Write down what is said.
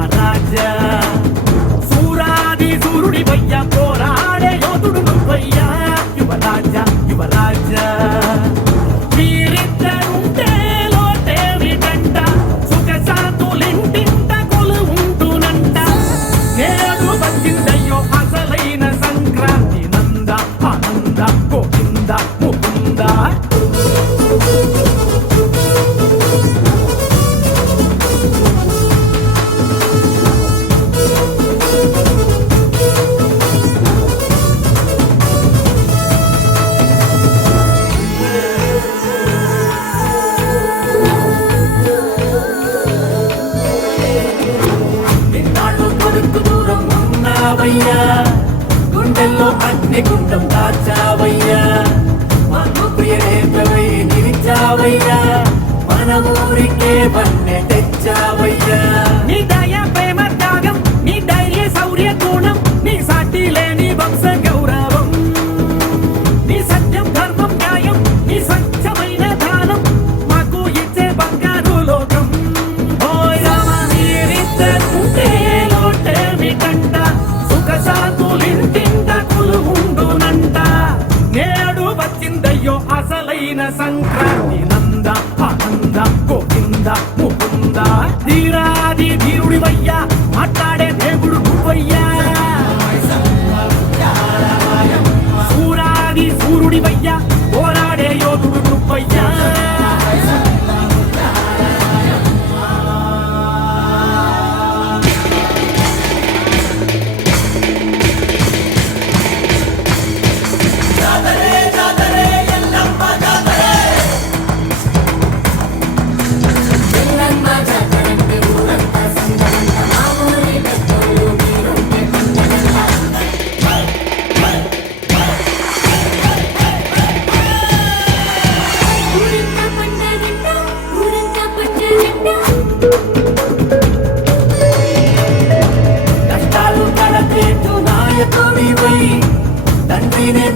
మహారాజా సూరాది సూరుడి వయ్య పోరాడే యోధుడు నువ్వయ్యా యువరాజా యువరాజా మీరిద్దరుంటే లోటేమిటంట సుఖ శాంతులింటింట కొలువుంటునంట నేడు వచ్చిందయ్యో అసలైన సంక్రాంతి నంద ఆనంద గోవింద ముకుంద గుండెల్లో అగ్ని గుండం దాచావయ్యా మను ప్రియరేతవై నిలిచావయ్యా మన ఊరికే వన్నె తెచ్చావయ్యా నీ దయ ప్రేమ త్యాగం నీ ధైర్య శౌర్య గుణం నీ సాటి లేని వంశ గౌరవం నీ సత్యం ధర్మం న్యాయం నీ స్వచ్ఛమైన దానం మాకు ఇచ్చే బంగారు లోకం ఓయ్ రామ మీరిద్దరుంటే లోటేమిటంట శాంతులింటింట కొలువుండునంట నేడు వచ్చిందయ్యో అసలైన సంక్రాంతి నంద ఆనంద గోవింద ముకుంద ధీరాది ధీరుడివయ్యా మాట్లాడే దేవుడు నువ్వయ్యా సూరాది సూర్యుడివయ్యా పోరాడే యోధుడు నువ్వయ్యా తండ్రినే